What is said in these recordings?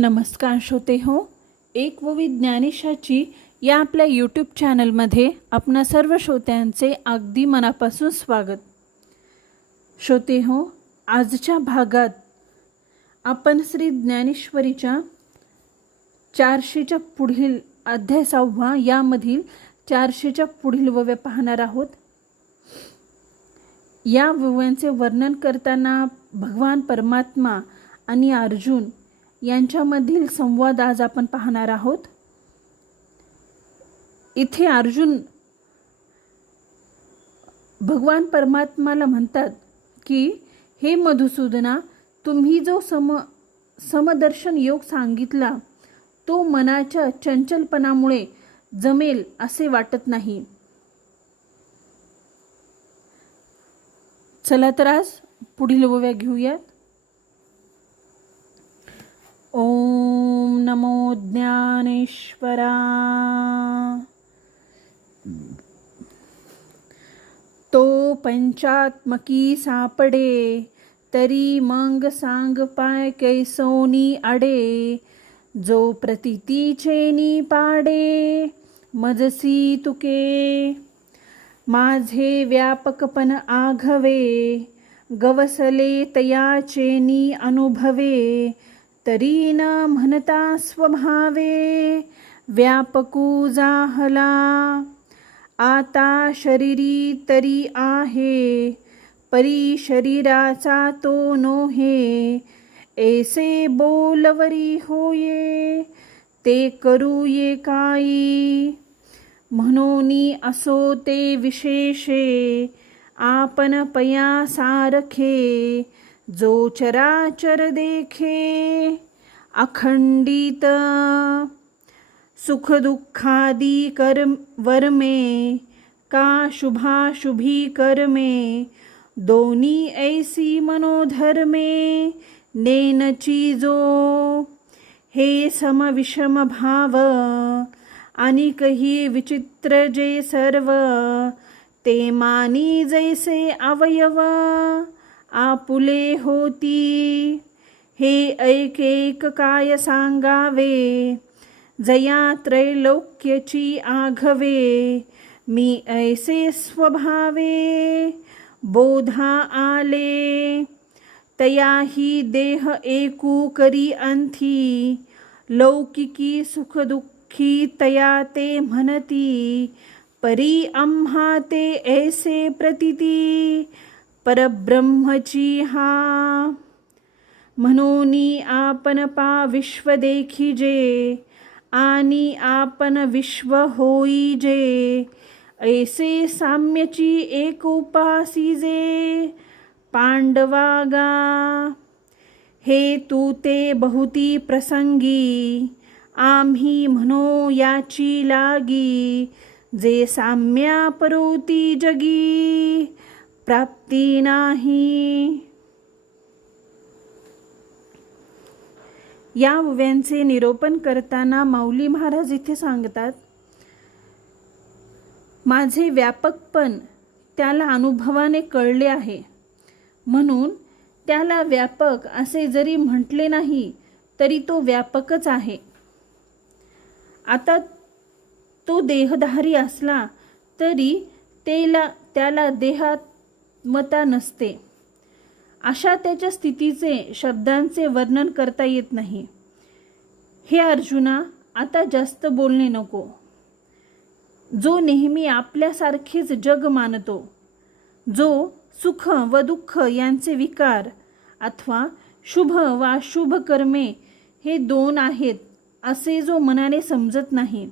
नमस्कार श्रोते हो, एक व ज्ञानेशाची या आपल्या यूट्यूब चॅनलमध्ये आपणा सर्व श्रोत्यांचे अगदी मनापासून स्वागत. श्रोते हो, आजच्या भागात आपण श्री ज्ञानेश्वरीच्या 400च्या पुढील अध्याय 6 यामधील 400च्या पुढील वव्या पाहणार आहोत. या वव्यांचे वर्णन करताना भगवान परमात्मा आणि अर्जुन यांच्यामधील संवाद आज आपण पाहणार आहोत. इथे अर्जुन भगवान परमात्माला म्हणतात की हे मधुसूदना, तुम्ही जो समदर्शन योग सांगितला तो मनाच्या चंचलपणामुळे जमेल असे वाटत नाही. चला तर आज पुढील वव्या घेऊयात. ओम नमो ज्ञानेश्वरा. तो पंचात्मकी सापडे, तरी मग सांग पाय कैसोनी अडे. जो प्रतीचेनी पाडे, मजसी तुके. माझे व्यापकपण आघवे, गवसले तयाचेनी अनुभवे. तरी न म्हणता स्वभावे, व्यापकू जाहला. आता शरीरी तरी आहे, परी शरीराचा तो नोहे. ऐसे बोलवरी होये, ते करूये काई. म्हणूनी असो ते विशेषे, आपण पया सारखे. जो चराचर देखे, अखंडित. सुख दुःखादी वर्मे, का शुभाशुभी कर्मे. दोन्ही ऐसी मनोधर्मे, नेनची जो. हे समविषम भाव, आणि कही विचित्र जे सर्व. ते मानी जैसे अवयव, आपुले होती. हे ऐक एक काय सांगावे, जया त्रैलोक्यची आघवे. मी ऐसे स्वभावे, बोधा आले. तयाही देह एकू करी अंथी. लौकिकी सुखदुःखी तया ते म्हणती. परी आम्हा ते ऐसे प्रतीती, परब्रह्मची हा. म्हणूनी आपण पा विश्व देखिजे, आणि आपण विश्व होईजे. ऐसे साम्यची एक उपासीजे, पांडवागा. हे तू ते बहुती प्रसंगी, आम्ही म्हणो याची लागी. जे साम्या परोती जगी, प्राप्ती नाही. या वव्यांचे निरूपण करताना माऊली महाराज इथे सांगतात, माझे व्यापकपण त्याला अनुभवाने कळले आहे, म्हणून त्याला व्यापक असे जरी म्हटले नाही तरी तो व्यापकच आहे. आता तो देहधारी असला तरी त्याला देहात्मता नसते. अशा त्याच्या स्थितीचे शब्दांचे वर्णन करता येत नाही. हे अर्जुना, आता जास्त बोलणे नको. जो नेहमी आपल्यासारखेच जग मानतो, जो सुख व दुःख यांचे विकार अथवा शुभ व अशुभ कर्मे हे दोन आहेत असे जो मनाने समजत नाही,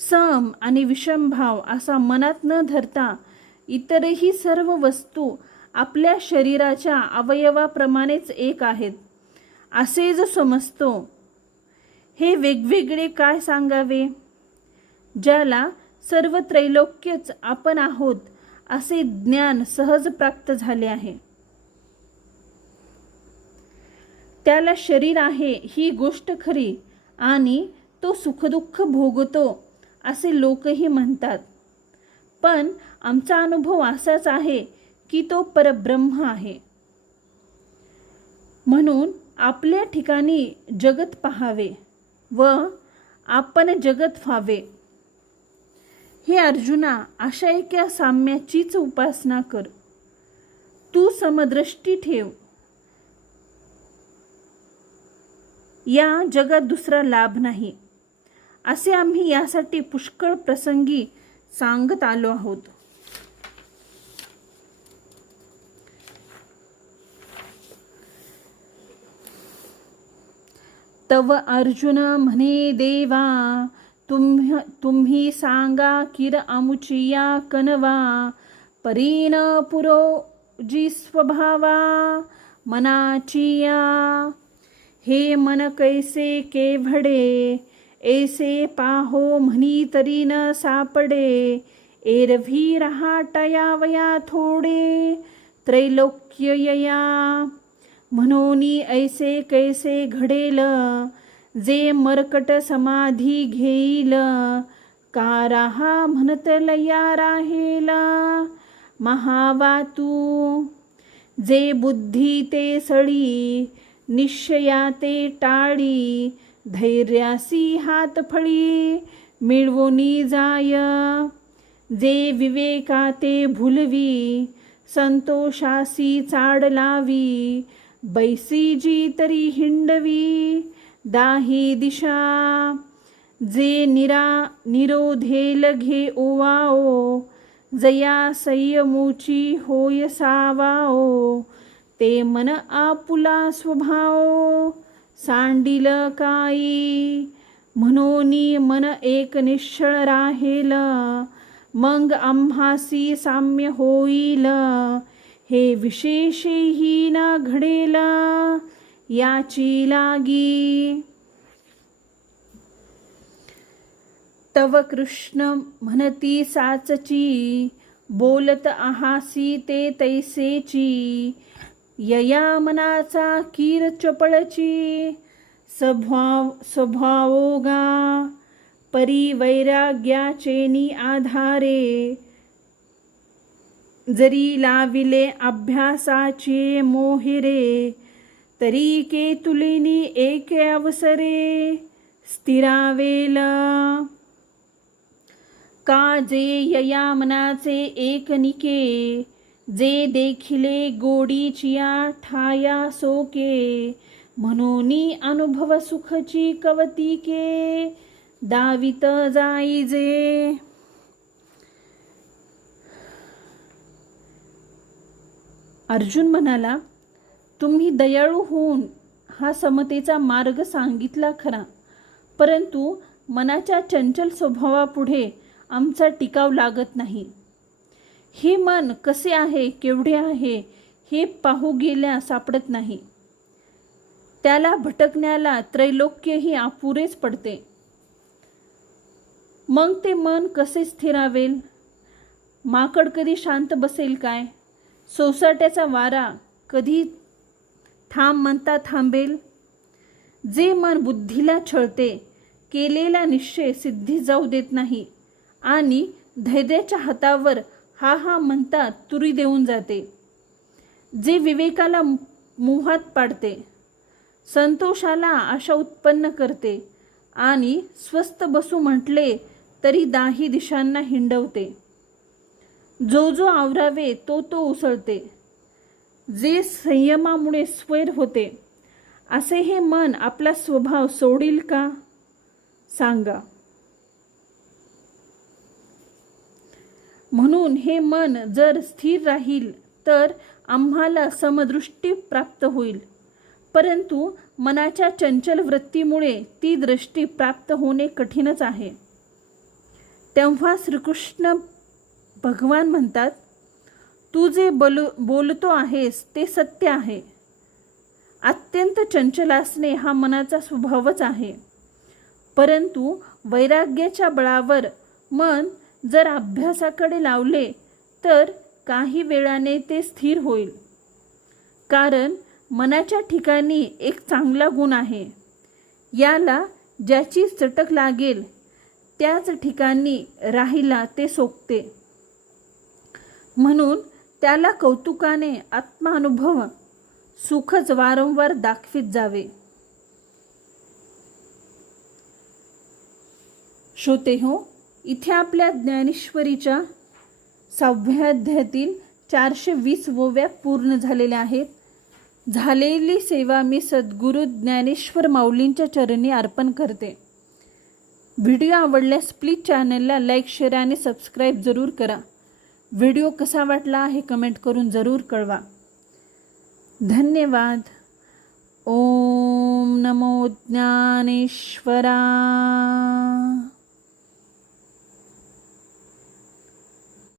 सम आणि विषमभाव असा मनात न धरता इतरही सर्व वस्तू आपल्या शरीराच्या अवयवाप्रमाणेच एक आहेत असे जो समजतो, हे वेगवेगळे काय सांगावे. ज्याला सर्व त्रैलोक्यच आपण आहोत असे ज्ञान सहज प्राप्त झाले आहे, त्याला शरीर आहे ही गोष्ट खरी आणि तो सुखदुःख भोगतो असे लोकही म्हणतात. पण आमचा अनुभव असाच आहे की तो परब्रह्म आहे. म्हणून आपल्या ठिकाणी जगत पाहावे व आपण जगत व्हावे. हे अर्जुना, अशा एका साम्याचीच उपासना कर. तू समदृष्टी ठेव. या जगात दुसरा लाभ नाही, असे आम्ही यासाठी पुष्कळ प्रसंगी सांगत आलो आहोत. तव अर्जुन म्हणे देवा, तुम्ही सांगा किर अमुचिया कनवा. परीन पुरोजी स्वभावा मनाचिया. हे मन कैसे केव्हडे, ऐसे पाहो म्हणी तरी न सापडे. एरवी रहाटया वया थोडे, त्रैलोक्य यया. म्हणोनी ऐसे कैसे घडेल, जे मरकट समाधी घेईल. का राहा म्हणत लया राहेल, महावातू. जे बुद्धी ते सळी, निश्चया ते टाळी. धैर्यासी हात फळी, मिळवोनी जाय. जे विवेका ते भुलवी, संतोषासी चाड लावी. बैसीजी तरी हिंडवी, दाही दिशा. जे निरोधेल घे ओवाओ, जया संयमोची होय सावाओ. ते मन आपुला स्वभाव, सांडिल काई. म्हणोनी मन एक निश्चळ राहेल, मग आम्हासी साम्य होईल. हे विशेषही न घडेल, याची लागी. तव कृष्ण म्हणती साचची, बोलत आहासी ते तैसेची. यया मनाचा कीर चपळची, स्वभावोगा. परी वैराग्याचेनी आधारे, जरी लाविले अभ्यासाचे मोहिरे. तरी के तुलिनी एक अवसरे, स्थिरावेल. का जे यया मनाचे एकनिके, जे देखिले गोडीचिया ठाया सोके. म्हणोनी अनुभव सुखची कवतिके, दावित जाईजे. अर्जुन म्हणाला, तुम्ही दयाळू होऊन हा समतेचा मार्ग सांगितला खरा, परंतु मनाच्या चंचल स्वभावापुढे आमचा टिकाव लागत नाही. हे मन कसे आहे, केवढे आहे, हे पाहू गेल्या सापडत नाही. त्याला भटकण्याला त्रैलोक्यही अपुरेच पडते. मग ते मन कसे स्थिरावेल? माकड कधी शांत बसेल काय? सोसाट्याचा वारा कधी थांब म्हणता थांबेल? जे मन बुद्धीला छळते, केलेला निश्चय सिद्धी जाऊ देत नाही आणि धैर्याच्या हातावर हा हा म्हणता तुरी देऊन जाते. जे विवेकाला मोहात पाडते, संतोषाला आशा उत्पन्न करते आणि स्वस्थ बसू म्हटले तरी दाही दिशांना हिंडवते. जो जो आवरावे तो तो उसळते, जे संयमामुळे स्वैर होते, असे हे मन आपला स्वभाव सोडील का? सांगा. म्हणून हे मन जर स्थिर राहील तर आम्हाला समदृष्टी प्राप्त होईल, परंतु मनाच्या चंचल वृत्तीमुळे ती दृष्टी प्राप्त होणे कठीणच आहे. तेव्हा श्रीकृष्ण भगवान म्हणतात, तू जे बोलतो आहेस ते सत्य आहे. अत्यंत चंचल असणे हा मनाचा स्वभावच आहे, परंतु वैराग्याच्या बळावर मन जर अभ्यासाकडे लावले तर काही वेळाने ते स्थिर होईल. कारण मनाच्या ठिकाणी एक चांगला गुण आहे, याला ज्याची चटक लागेल त्याच ठिकाणी राहिला ते सोकते. म्हणून त्याला कौतुकाने आत्मानुभव सुखच वारंवार दाखवीत जावे. श्रोते हो, इथे आपल्या ज्ञानेश्वरीच्या 6व्या अध्यायातील 420 ओव्या पूर्ण झालेल्या आहेत. झालेली सेवा मी सद्गुरू ज्ञानेश्वर माऊलींच्या चरणी अर्पण करते. व्हिडिओ आवडल्यास प्लीज चॅनलला लाईक, शेअर आणि सबस्क्राईब जरूर करा. व्हिडिओ कसा वाटला हे कमेंट करून जरूर कळवा. धन्यवाद. ओम नमो ज्ञानेश्वरा.